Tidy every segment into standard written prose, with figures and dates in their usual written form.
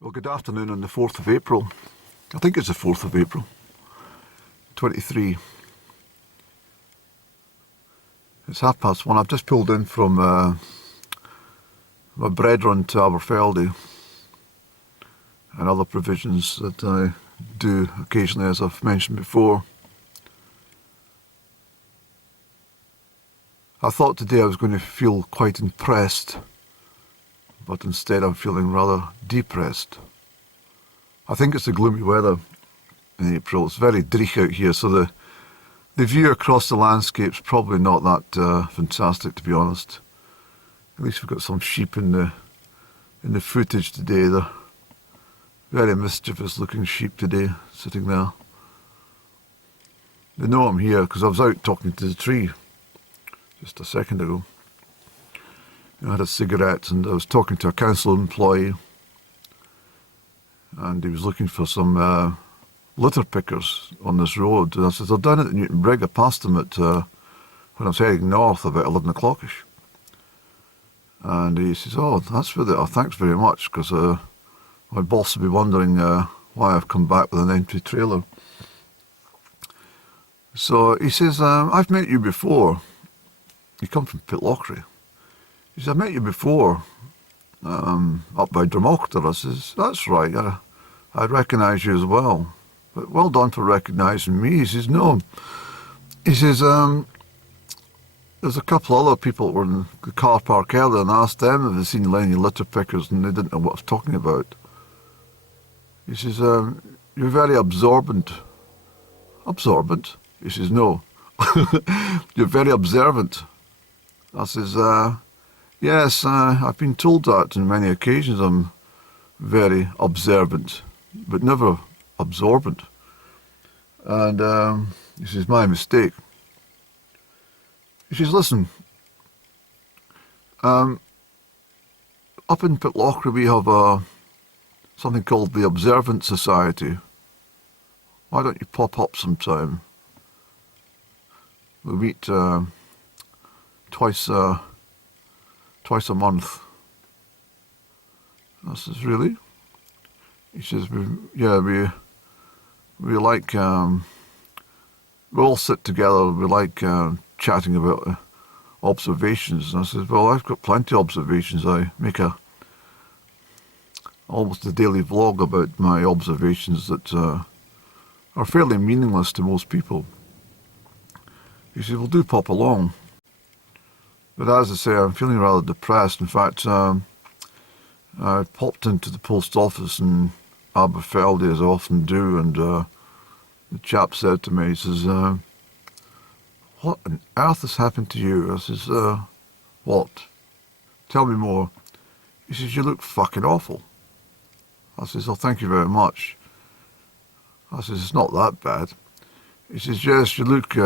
Well, good afternoon on the 4th of April. I think it's the 4th of April, 23. It's 1:30. I've just pulled in from my bread run to Aberfeldy and other provisions that I do occasionally, as I've mentioned before. I thought today I was going to feel quite impressed, but instead I'm feeling rather depressed. I think it's the gloomy weather in April. It's very dreich out here, so the view across the landscape's probably not that fantastic, to be honest. At least we've got some sheep in the footage today. They're very mischievous looking sheep today, sitting there. They know I'm here because I was out talking to the tree just a second ago. I had a cigarette and I was talking to a council employee, and he was looking for some litter pickers on this road. And I said, they're down at the Newton Brig. I passed them at when I was heading north about 11 o'clockish. And he says, oh, that's where they are. Thanks very much, because my boss will be wondering why I've come back with an empty trailer. So he says, I've met you before. You come from Pitlochry. He says, I met you before up by Drumoctor. I says, that's right, I recognise you as well. But well done for recognising me. He says, no. He says, there's a couple of other people that were in the car park earlier, and I asked them if they'd seen any litter pickers, and they didn't know what I was talking about. He says, you're very absorbent. Absorbent? He says, no. You're very observant. I says, yes, I've been told that on many occasions. I'm very observant, but never absorbent. And he says, my mistake. He says, listen, up in Pitlochry we have something called the Observant Society. Why don't you pop up sometime? We meet twice a month. I says, really? He says, we like, we all sit together, we like chatting about observations. And I says, well, I've got plenty of observations. I make almost a daily vlog about my observations that are fairly meaningless to most people. He says, well, do pop along. But as I say, I'm feeling rather depressed. In fact, I popped into the post office in Aberfeldy, as I often do, and the chap said to me, he says, what on earth has happened to you? I says, what? Tell me more. He says, you look fucking awful. I says, oh, thank you very much. I says, it's not that bad. He says, yes, you look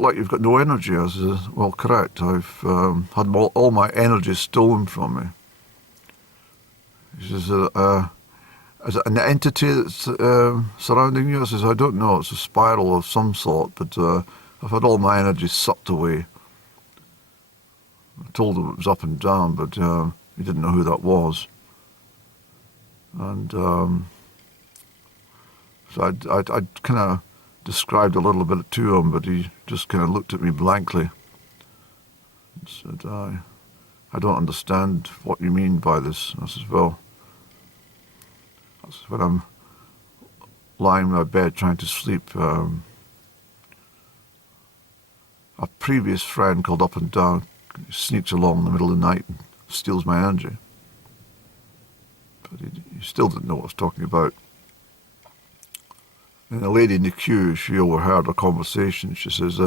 like you've got no energy. I says, well, correct. I've had all my energy stolen from me. He says, is it an entity that's surrounding you? I says, I don't know. It's a spiral of some sort, but I've had all my energy sucked away. I told him it was up and down, but he didn't know who that was. And so I kind of described a little bit to him, but he just kind of looked at me blankly and said, I don't understand what you mean by this. I says, well, when I'm lying in my bed trying to sleep, a previous friend called Up and Down sneaks along in the middle of the night and steals my energy. But he still didn't know what I was talking about. And a lady in the queue, she overheard our conversation. She says,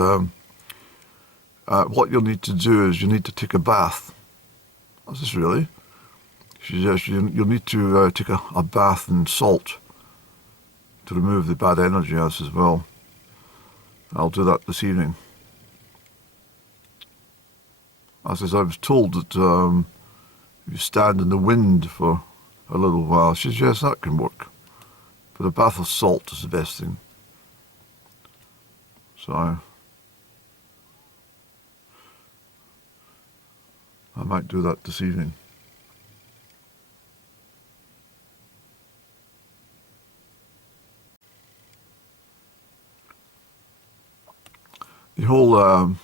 what you'll need to do is you need to take a bath. I says, really? She says, yes, you'll need to take a bath in salt to remove the bad energy. I says, well, I'll do that this evening. I says, I was told that you stand in the wind for a little while. She says, yes, that can work. But a bath of salt is the best thing. So I might do that this evening. the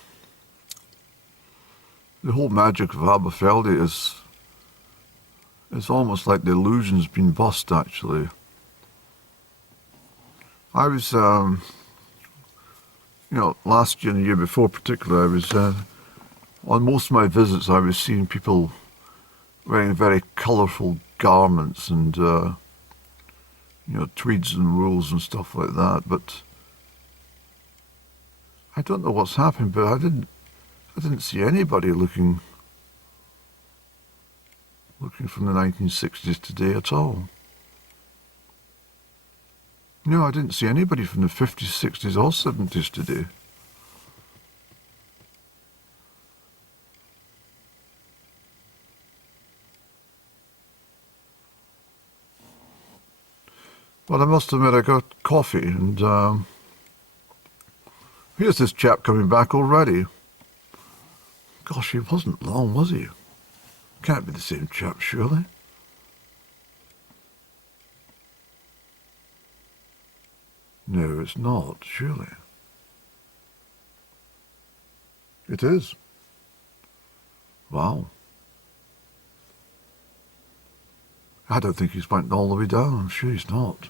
whole magic of Aberfeldy is almost like the illusion's been bust, actually. I was, last year and the year before particularly, I was, on most of my visits, I was seeing people wearing very colourful garments and, tweeds and wools and stuff like that, but I don't know what's happened, but I didn't see anybody looking from the 1960s today at all. No, I didn't see anybody from the 50s, 60s or 70s today. Well, I must admit I got coffee, and here's this chap coming back already. Gosh, he wasn't long, was he? Can't be the same chap, surely. No, it's not, surely. It is. Wow. I don't think he's went all the way down. I'm sure he's not.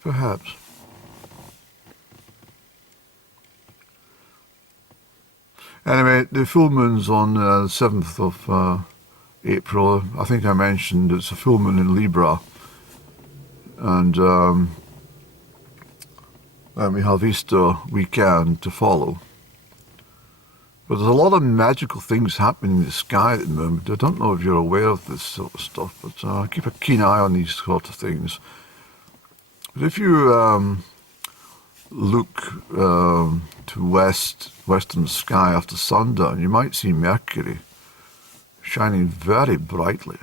Perhaps. Anyway, the full moon's on the 7th of April. I think I mentioned it's a full moon in Libra. And then we have Easter weekend to follow. But there's a lot of magical things happening in the sky at the moment. I don't know if you're aware of this sort of stuff, but keep a keen eye on these sort of things. But if you look to western sky after sundown, you might see Mercury shining very brightly.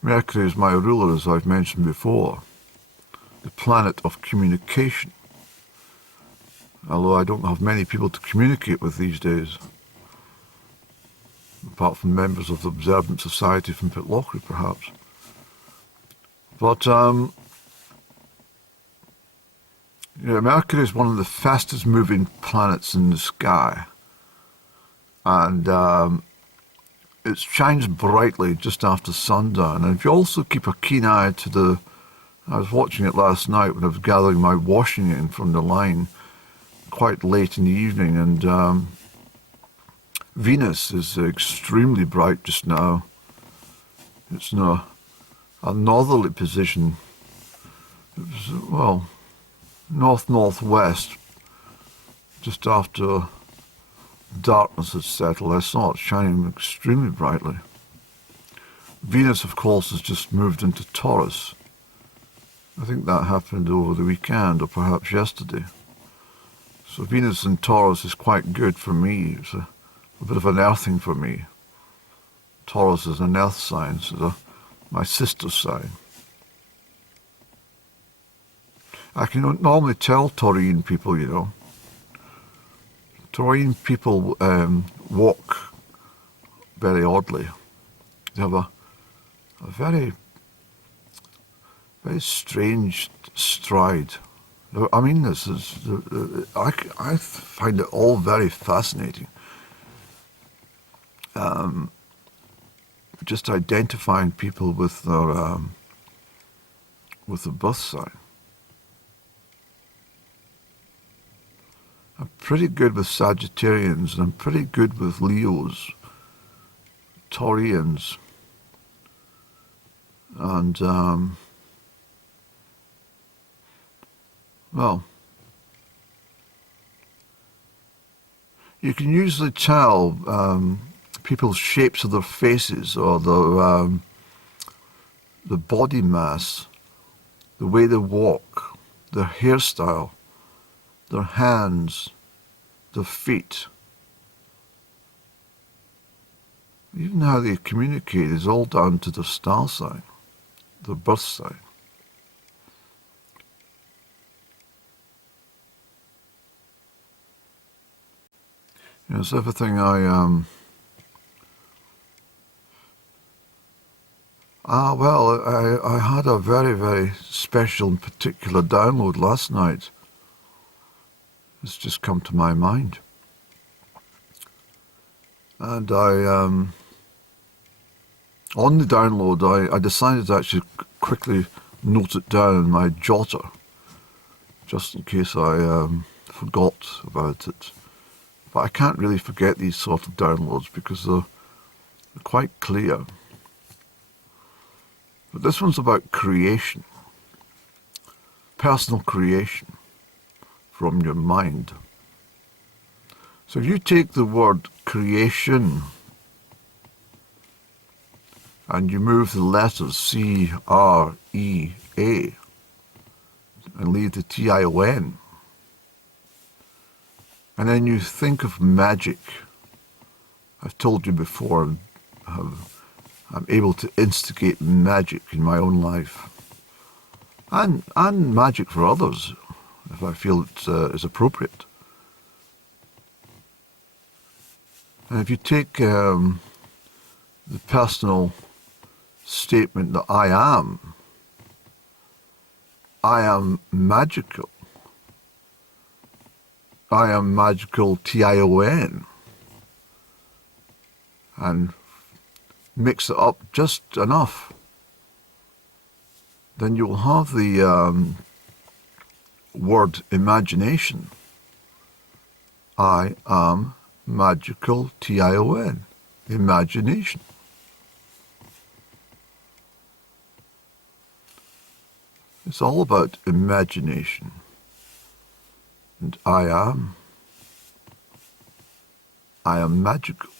Mercury is my ruler, as I've mentioned before, the planet of communication. Although I don't have many people to communicate with these days, apart from members of the Observant Society from Pitlochry, perhaps. But Mercury is one of the fastest moving planets in the sky, and it shines brightly just after sundown. And if you also keep a keen eye to I was watching it last night when I was gathering my washing in from the line quite late in the evening, and Venus is extremely bright just now. It's in a northerly position. It was, well, north-northwest, just after darkness had settled. I saw it shining extremely brightly. Venus, of course, has just moved into Taurus. I think that happened over the weekend, or perhaps yesterday. So Venus in Taurus is quite good for me. It's a bit of an earthing for me. Taurus is an earth sign, so my sister sign. I can normally tell Taurine people, Taurine people walk very oddly. They have a very, very strange stride. I mean, this is I find it all very fascinating. Just identifying people with their birth sign. I'm pretty good with Sagittarians, and I'm pretty good with Leos, Taurians, and well, you can usually tell people's shapes of their faces or the body mass, the way they walk, their hairstyle, their hands, their feet. Even how they communicate is all down to their star sign, their birth sign. It's everything I Well, I had a very, very special and particular download last night. It's just come to my mind. And on the download, I decided to actually quickly note it down in my jotter, just in case I forgot about it. But I can't really forget these sort of downloads because they're quite clear. But this one's about creation, personal creation from your mind. So if you take the word creation and you move the letters C-R-E-A and leave the T-I-O-N, and then you think of magic. I've told you before, I'm able to instigate magic in my own life, and magic for others, if I feel it is appropriate. And if you take the personal statement that I am magical. I am magical, T-I-O-N, and mix it up just enough, then you will have the word imagination. I am magical, T-I-O-N, imagination. It's all about imagination. And I am magical.